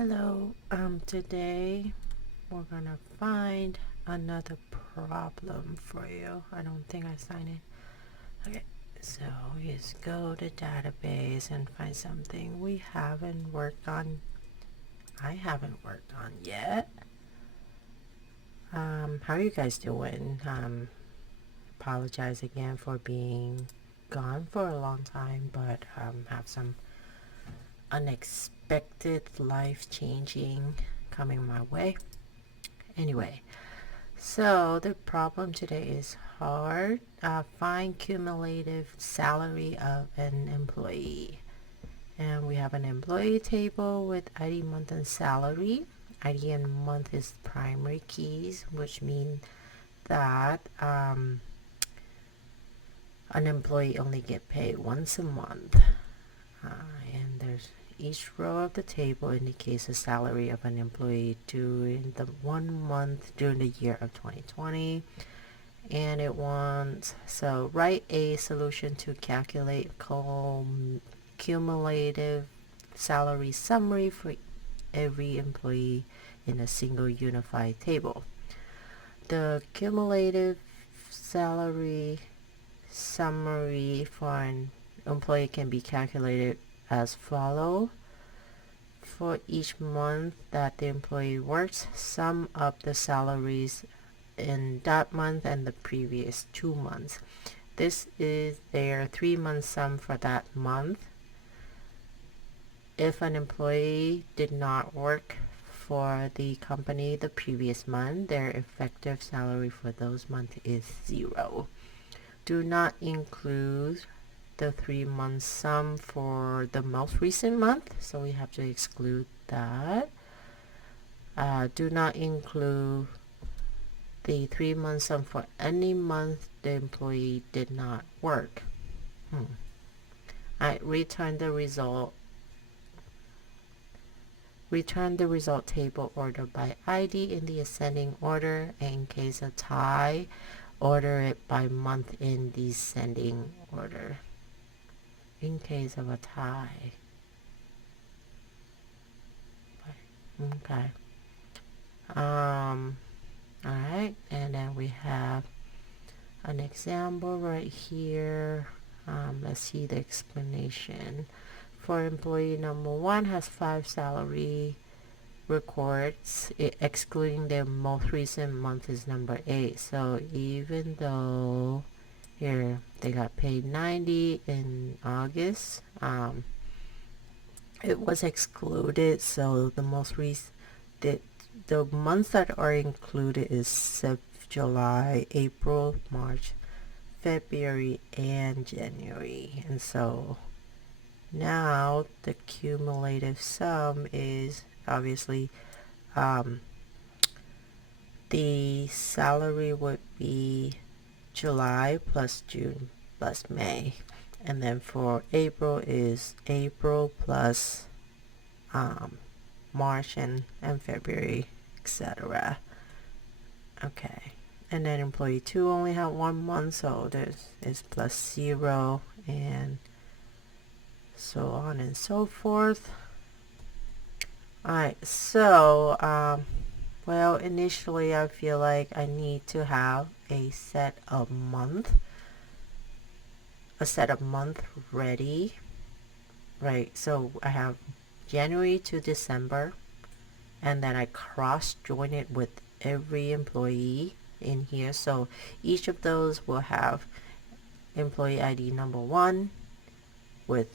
Hello, today we're gonna find another problem for you. I don't think I signed it. Okay, so just go to database and find something we haven't worked on. I haven't worked on yet. How are you guys doing? Apologize again for being gone for a long time, but have some unexpected life-changing coming my way. Anyway, so the problem today is hard. Find cumulative salary of an employee. And we have an employee table with ID, month, and salary. ID and month is primary keys, which mean that an employee only get paid once a month. And there's each row of the table indicates the salary of an employee during the 1 month during the year of 2020. And it wants, so write a solution to calculate cumulative salary summary for every employee in a single unified table. The cumulative salary summary for an employee can be calculated as follows. For each month that the employee works, sum up the salaries in that month and the previous 2 months. This is their 3-month sum for that month. If an employee did not work for the company the previous month, their effective salary for those months is 0. Do not include the 3-month sum for the most recent month, so we have to exclude that. Do not include the 3-month sum for any month the employee did not work. I return the result table order by ID in the ascending order, and in case of tie, order it by month in descending order. In case of a tie. Okay. Alright, and then we have an example right here. Let's see the explanation. For employee number 1 has 5 salary records, excluding their most recent month is number 8. So even though here they got paid 90 in August, it was excluded, so the most recent the months that are included is July, April, March, February, and January. And so now the cumulative sum is obviously the salary would be July plus June plus May, and then for April is April plus March and February, etc. Okay, and then employee 2 only had 1 month, so is plus 0, and so on and so forth. Alright, so well, initially I feel like I need to have a set of month ready, right? So I have January to December, and then I cross join it with every employee in here. So each of those will have employee ID number 1 with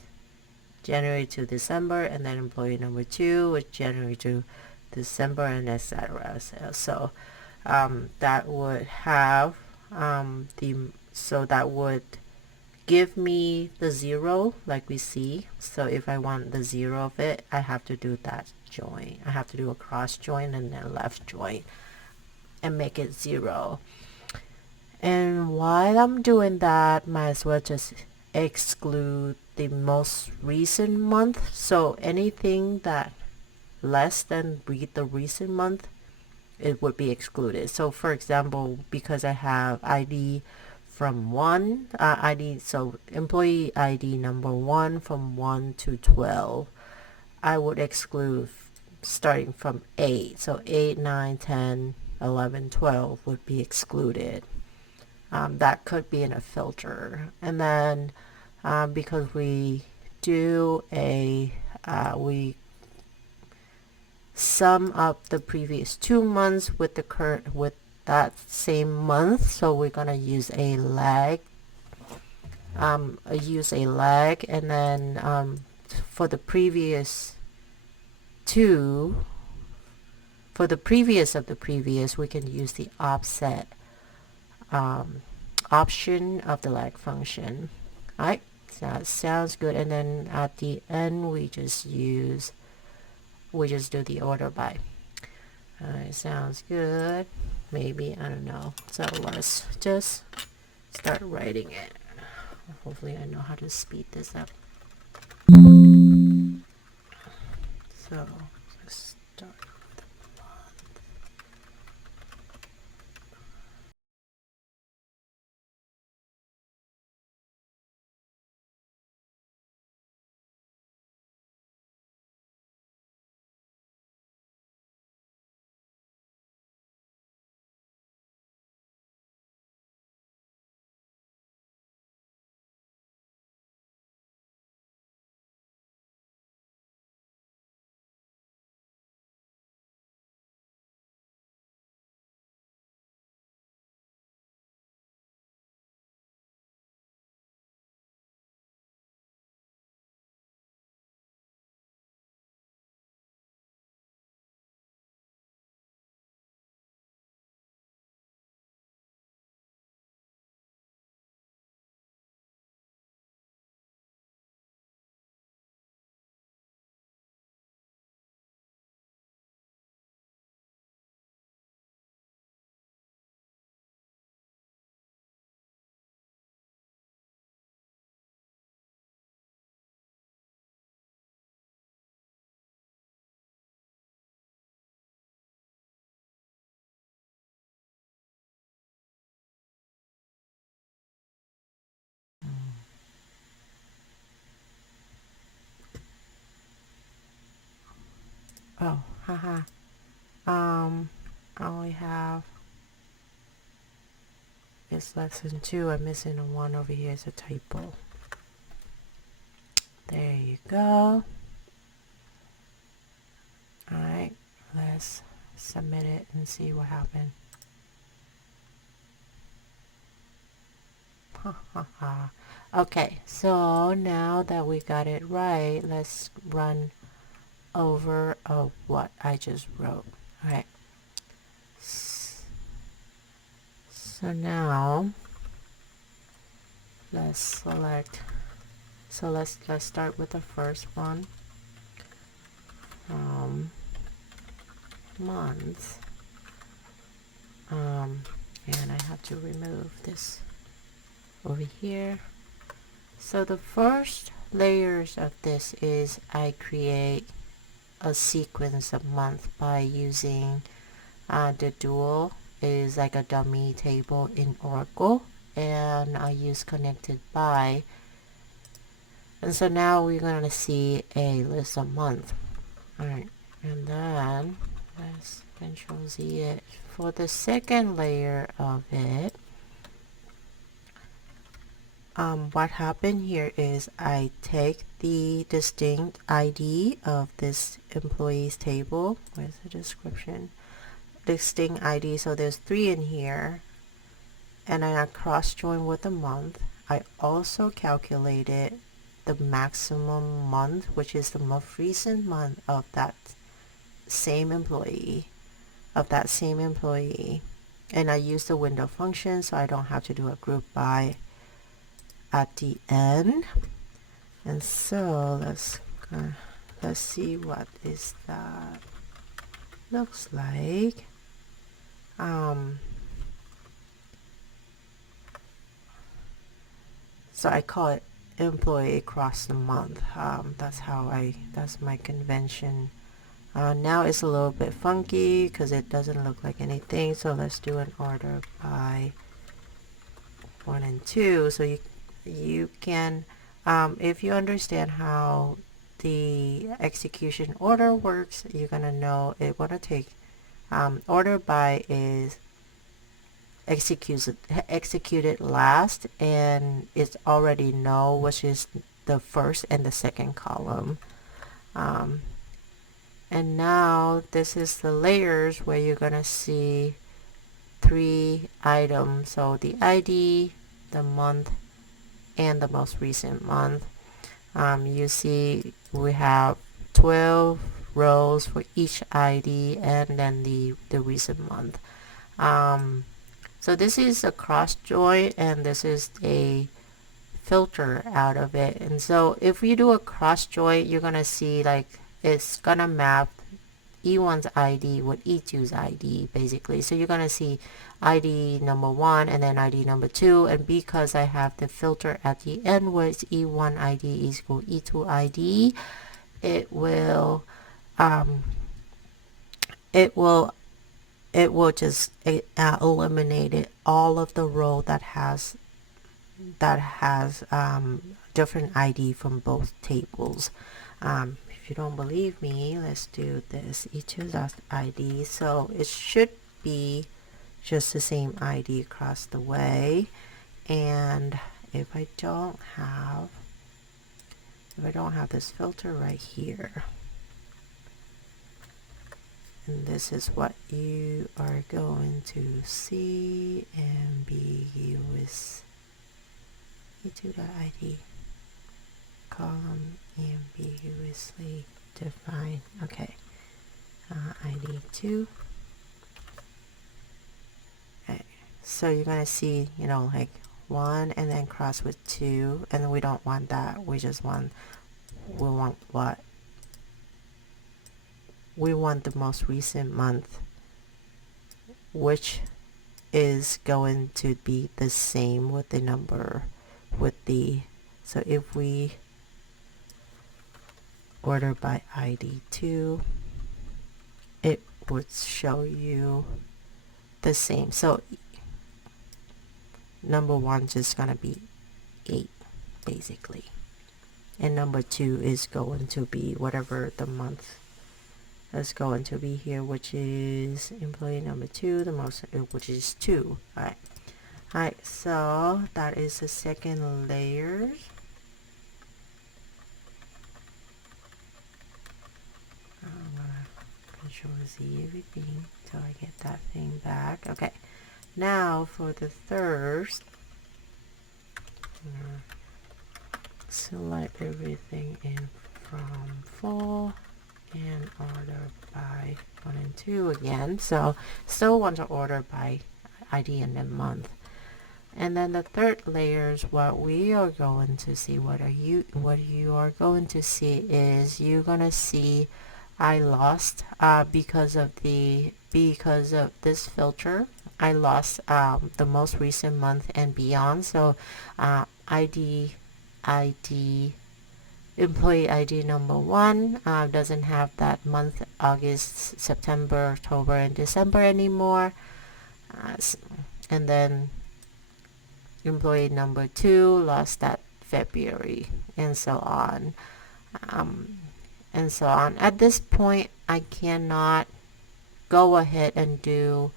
January to December, and then employee number 2 with January to December, and etc. So that would have that would give me the 0 like we see. So if I want the 0 of it, I have to do that join. I have to do a cross join and then left join and make it 0. And while I'm doing that, might as well just exclude the most recent month. So anything that less than the recent month, it would be excluded. So for example, because I have ID from 1 ID, so employee ID number 1 from 1 to 12, I would exclude starting from 8. So 8, 9, 10, 11, 12 would be excluded. That could be in a filter. And then because we do we sum up the previous 2 months with the current, with that same month, so we're going to use a lag, and then for the previous two, for the previous of the previous, we can use the offset option of the lag function. Alright, so that sounds good. And then at the end we just do the order by. Alright, sounds good. Maybe, I don't know. So let's just start writing it. Hopefully I know how to speed this up. So let's start with the month. Oh, haha. I only have it's lesson 2. I'm missing a 1 over here. It's a typo. There you go. Alright, let's submit it and see what happened. Okay, so now that we got it right, let's run over of what I just wrote. Alright, so now let's select, so let's start with the first one. Month, and I have to remove this over here. So the first layers of this is I create a sequence of month by using the dual is like a dummy table in Oracle, and I use connected by, and so now we're going to see a list of month. Alright, and then let's Control Z it. For the second layer of it, what happened here is I take the distinct ID of this employees table. Where's the description? Distinct ID, so there's 3 in here, and I cross join with the month. I also calculated the maximum month, which is the most recent month of that same employee, and I use the window function so I don't have to do a group by at the end. And so let's see what is that looks like. So I call it employee across the month. That's my convention. Now it's a little bit funky because it doesn't look like anything, so let's do an order by 1 and 2. So you can, if you understand how the execution order works, you're gonna know it wanna take order by is executed last, and it's already know which is the first and the second column. And now this is the layers where you're gonna see 3 items, so the ID, the month, and the most recent month. You see we have 12 rows for each ID and then the recent month. So this is a cross join, and this is a filter out of it. And so if you do a cross join, you're gonna see like it's gonna map E1's ID with E2's ID basically. So you're gonna see ID number 1 and then ID number 2, and because I have the filter at the end where it's E1 ID is equal E2 ID, it will just eliminate all of the row that has different ID from both tables. If you don't believe me, let's do this. E2.id, so it should be just the same ID across the way. And if I don't have this filter right here, and this is what you are going to see, ambiguous E2.id column ambiguously defined. Okay, ID 2. Okay, so you're gonna see, you know, like 1 and then cross with 2, and we don't want that. We want what? We want the most recent month, which is going to be the same with the number so if we order by ID 2, it would show you the same. So number 1 just gonna be 8 basically, and number 2 is going to be whatever the month is going to be here, which is employee number 2, which is 2. Alright, so that is the second layer. I'm gonna Control Z everything till I get that thing back. Okay, now for the third, select everything in from full and order by 1 and 2 again. So still want to order by ID and then month. And then the third layer is what we are going to see. What you are going to see is you're gonna see I lost because of this filter. I lost the most recent month and beyond. So ID employee ID number 1 doesn't have that month, August, September, October, and December anymore. And then employee number 2 lost that February, and so on. At this point, I cannot go ahead and do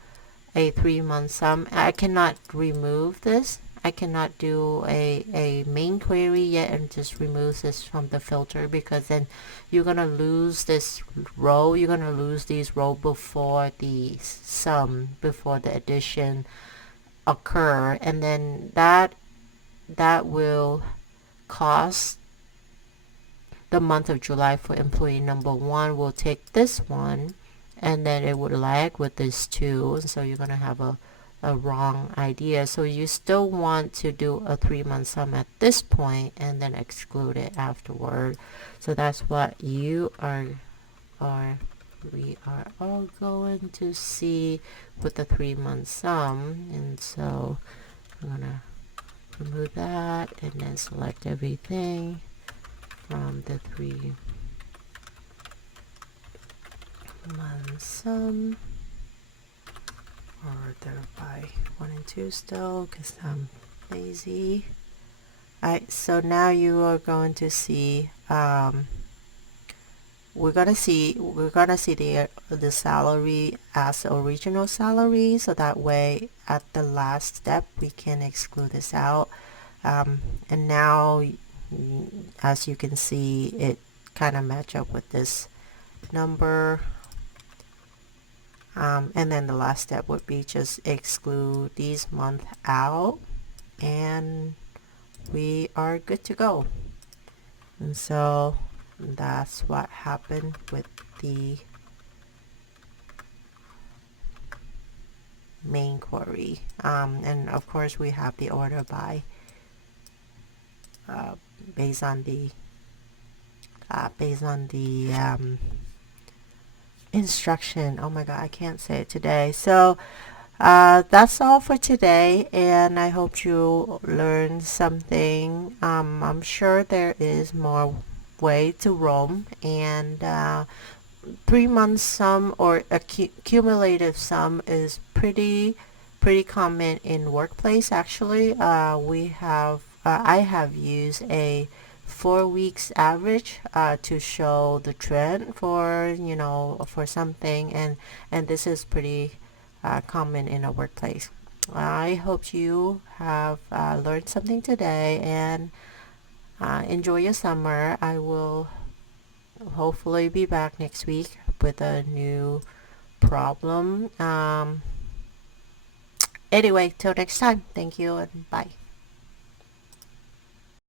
a 3-month sum. I cannot remove this. I cannot do a main query yet and just remove this from the filter, because then you're gonna lose this row. You're gonna lose these row before the sum, before the addition occur, and then that will cost the month of July for employee number 1 will take this one, and then it would lag with this 2, and so you're gonna have a wrong idea. So you still want to do a 3-month sum at this point and then exclude it afterward. So that's what we are all going to see with the 3-month sum. And so I'm gonna remove that and then select everything from the 3-month sum. Order by 1 and 2 still, because I'm lazy. Alright, so now you are going to see we're gonna see the salary as original salary, so that way at the last step we can exclude this out. And now, as you can see, it kind of match up with this number. And then the last step would be just exclude these months out, and we are good to go. And so that's what happened with the main query. And of course we have the order by based on the instruction. Oh my god, I can't say it today. So that's all for today, and I hope you learned something. I'm sure there is more way to roam, and 3 month sum or cumulative sum is pretty common in workplace. Actually, I have used a 4 weeks average to show the trend for for something, and this is pretty common in a workplace. I hope you have learned something today, and enjoy your summer. I will hopefully be back next week with a new problem. Anyway, till next time, thank you and bye.